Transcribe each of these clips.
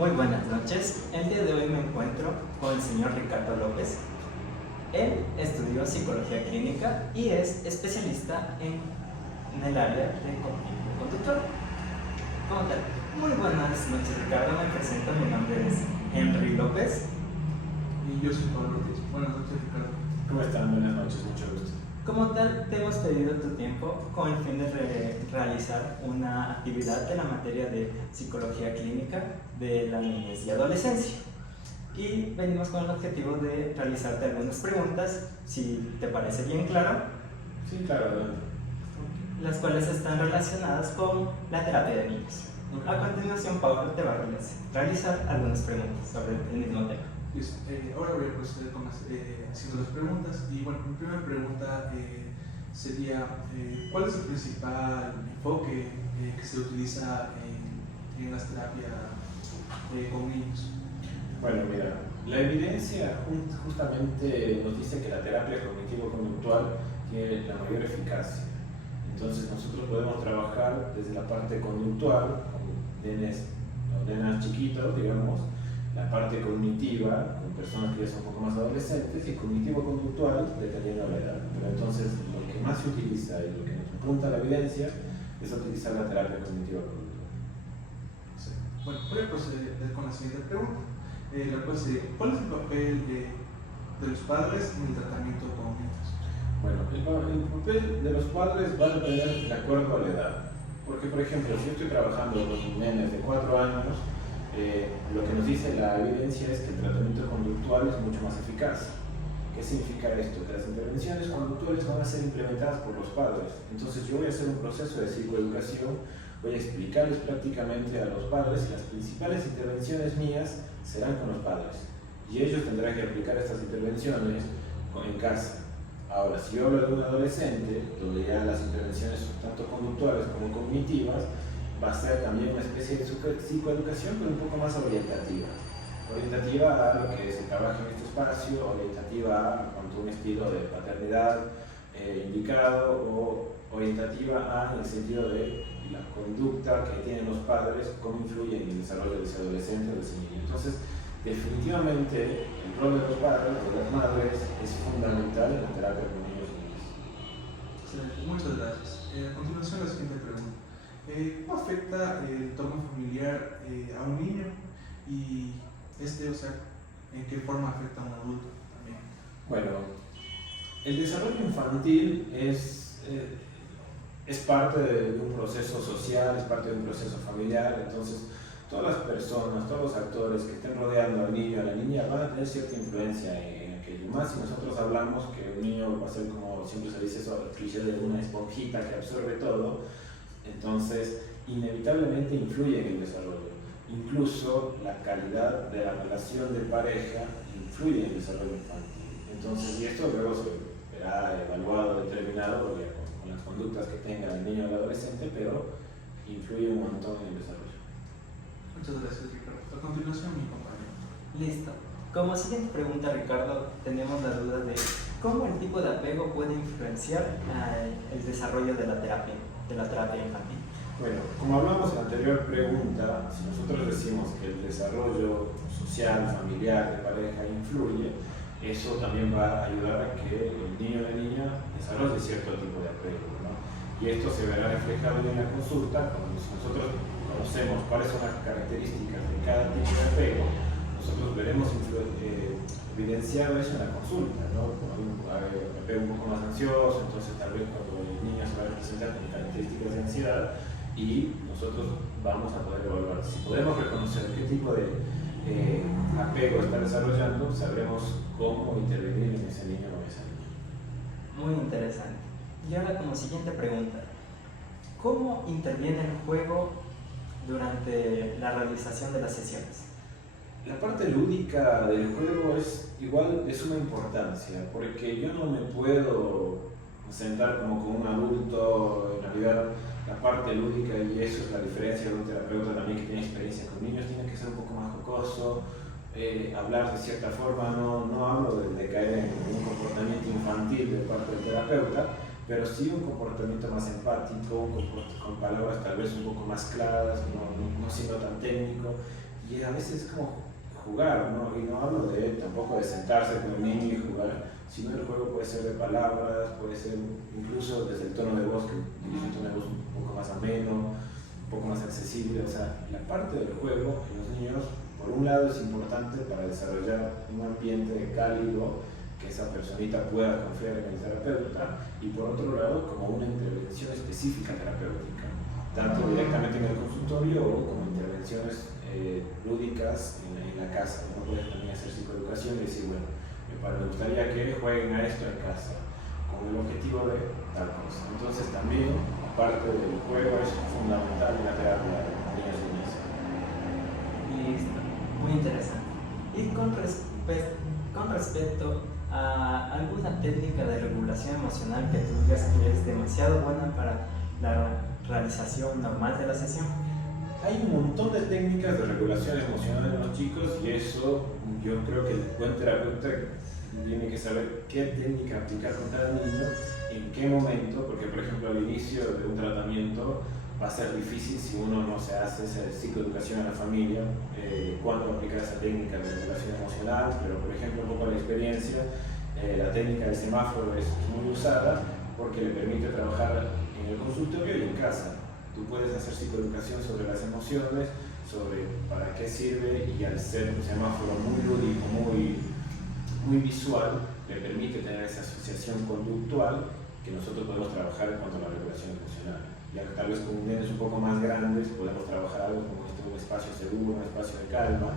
Muy buenas noches. El día de hoy me encuentro con el señor Ricardo López. Él estudió psicología clínica y es especialista en el área de cognitivo conductual. ¿Cómo tal? Muy buenas noches, Ricardo. Me presento, mi nombre es Henry López. Y yo soy Pablo Ortiz. Buenas noches, Ricardo. ¿Cómo están? Buenas noches, mucho gusto. Como tal, te hemos pedido tu tiempo con el fin de realizar una actividad de la materia de psicología clínica de la niñez y adolescencia. Y venimos con el objetivo de realizarte algunas preguntas, si te parece bien claro. Sí, claro, adelante. Las cuales están relacionadas con la terapia de niños. A continuación, Pablo te va a realizar algunas preguntas sobre el mismo tema. Listo. Ahora voy a proceder haciendo las preguntas. Y bueno, mi primera pregunta sería: ¿cuál es el principal enfoque que se utiliza en las terapias con niños? Bueno, mira, la evidencia justamente nos dice que la terapia cognitivo-conductual tiene la mayor eficacia. Entonces nosotros podemos trabajar desde la parte conductual, con nenas chiquitos, digamos, la parte cognitiva, con personas que ya son un poco más adolescentes, y cognitivo-conductual, dependiendo de la edad. Pero entonces lo que más se utiliza y lo que nos apunta la evidencia es utilizar la terapia cognitiva-conductual. Sí. Bueno, voy a proceder con la siguiente pregunta. La cual sería: ¿cuál es el papel de los padres en el tratamiento con niños? Bueno, el papel de los padres va a depender de acuerdo a la edad. Porque, por ejemplo, si yo estoy trabajando con nenes de 4 años, lo que nos dice la evidencia es que el tratamiento conductual es mucho más eficaz. ¿Qué significa esto? Que las intervenciones conductuales van a ser implementadas por los padres. Entonces yo voy a hacer un proceso de psicoeducación, voy a explicarles prácticamente a los padres que las principales intervenciones mías serán con los padres. Y ellos tendrán que aplicar estas intervenciones en casa. Ahora, si yo hablo de un adolescente, donde ya las intervenciones son tanto conductuales como cognitivas, va a ser también una especie de psicoeducación, pero un poco más orientativa. Orientativa a lo que se trabaja en este espacio, orientativa a cuanto a un estilo de paternidad indicado, o orientativa a en el sentido de la conducta que tienen los padres, cómo influye en el desarrollo de ese adolescente o de ese niño. Entonces, definitivamente, el rol de los padres, de las madres, es fundamental en la terapia con niños y niñas. Excelente, muchas gracias. A continuación, la siguiente pregunta: ¿cómo afecta el entorno familiar a un niño? Y ¿en qué forma afecta a un adulto también? Bueno, el desarrollo infantil es parte de un proceso social, es parte de un proceso familiar. Entonces todas las personas, todos los actores que estén rodeando al niño o a la niña van a tener cierta influencia en aquello. Más si nosotros hablamos que un niño va a ser, como siempre se dice eso, el cliché de una esponjita que absorbe todo, entonces inevitablemente influye en el desarrollo. Incluso la calidad de la relación de pareja influye en el desarrollo infantil. Entonces, y esto luego se verá evaluado, determinado con las conductas que tenga el niño o el adolescente, pero influye un montón en el desarrollo. Muchas gracias, Ricardo. A continuación, mi compañero. Listo. Como siguiente pregunta, Ricardo, tenemos la duda de cómo el tipo de apego puede influenciar el desarrollo de la terapia infantil. Bueno, como hablamos en la anterior pregunta, si nosotros decimos que el desarrollo social, familiar, de pareja influye, eso también va a ayudar a que el niño o la niña desarrolle cierto tipo de apego, ¿no? Y esto se verá reflejado en la consulta, cuando nosotros conocemos cuáles son las características de cada tipo de apego, nosotros veremos evidenciado eso en la consulta, ¿no? Un apego un poco más ansioso, entonces tal vez cuando el niño se va a presentar con características de ansiedad, y nosotros vamos a poder evaluar. Si podemos reconocer qué tipo de apego está desarrollando, sabremos cómo intervenir en ese niño o esa niña. Muy interesante. Y ahora, como siguiente pregunta, ¿cómo interviene el juego durante la realización de las sesiones? La parte lúdica del juego es igual de suma importancia, porque yo no me puedo sentar como con un adulto. En realidad, la parte lúdica, y eso es la diferencia de un terapeuta también que tiene experiencia con niños, tiene que ser un poco más jocoso, hablar de cierta forma. No hablo de caer en un comportamiento infantil de parte del terapeuta, pero sí un comportamiento más empático, con palabras tal vez un poco más claras, no siendo tan técnico. y a veces es como jugar, ¿no? Y no hablo tampoco de sentarse con el niño y jugar, sino el juego puede ser de palabras, puede ser incluso desde el tono de voz, que utiliza un tono de voz un poco más ameno, un poco más accesible. O sea, la parte del juego en los niños, por un lado, es importante para desarrollar un ambiente cálido, que esa personita pueda confiar en el terapeuta, y por otro lado, como una intervención específica terapéutica, tanto directamente en el consultorio o como intervenciones lúdicas en la casa. Uno puede también hacer psicoeducación y decir, bueno, me gustaría que jueguen a esto en casa, con el objetivo de tal cosa. Entonces también, parte del juego es fundamental en la terapia de niños y niñas. Listo, muy interesante. Y con respecto a alguna técnica de regulación emocional que tú digas que es demasiado buena para la realización normal de la sesión. Hay un montón de técnicas de regulación emocional en los chicos, y eso yo creo que el buen terapeuta tiene que saber qué técnica aplicar con cada niño, en qué momento, porque por ejemplo al inicio de un tratamiento va a ser difícil si uno no se hace esa psicoeducación a la familia, cuándo aplicar esa técnica de regulación emocional, pero por ejemplo un poco la experiencia, la técnica del semáforo es muy usada porque le permite trabajar en el consultorio y en casa. Tú puedes hacer psicoeducación sobre las emociones, sobre para qué sirve, y al ser un semáforo muy lúdico, muy visual, le permite tener esa asociación conductual que nosotros podemos trabajar en cuanto a la regulación emocional. Ya que tal vez con nenes un poco más grandes podemos trabajar algo como un espacio seguro, un espacio de calma.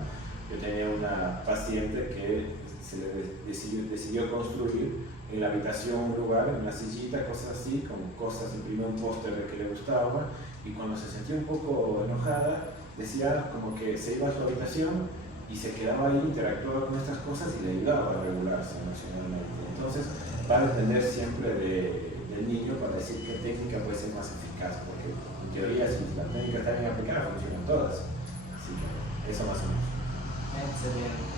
Yo tenía una paciente que se le decidió construir en la habitación un lugar, en una sillita, cosas así, como cosas, imprimió un póster de que le gustaba, y cuando se sentía un poco enojada, decía como que se iba a su habitación y se quedaba ahí, interactuaba con estas cosas y le ayudaba a regularse emocionalmente. Entonces, va a depender siempre del niño para decir qué técnica puede ser más eficaz, porque en teoría, si las técnicas están bien aplicadas, funcionan todas. Así que eso más o menos. Excelente.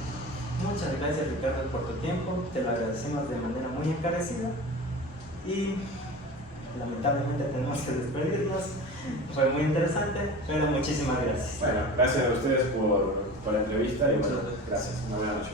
Muchas gracias, Ricardo, por tu tiempo. Te lo agradecemos de manera muy encarecida. Y lamentablemente tenemos que despedirnos. Fue muy interesante, pero muchísimas gracias. Bueno, gracias a ustedes por la entrevista y bueno, gracias. Una buena noche.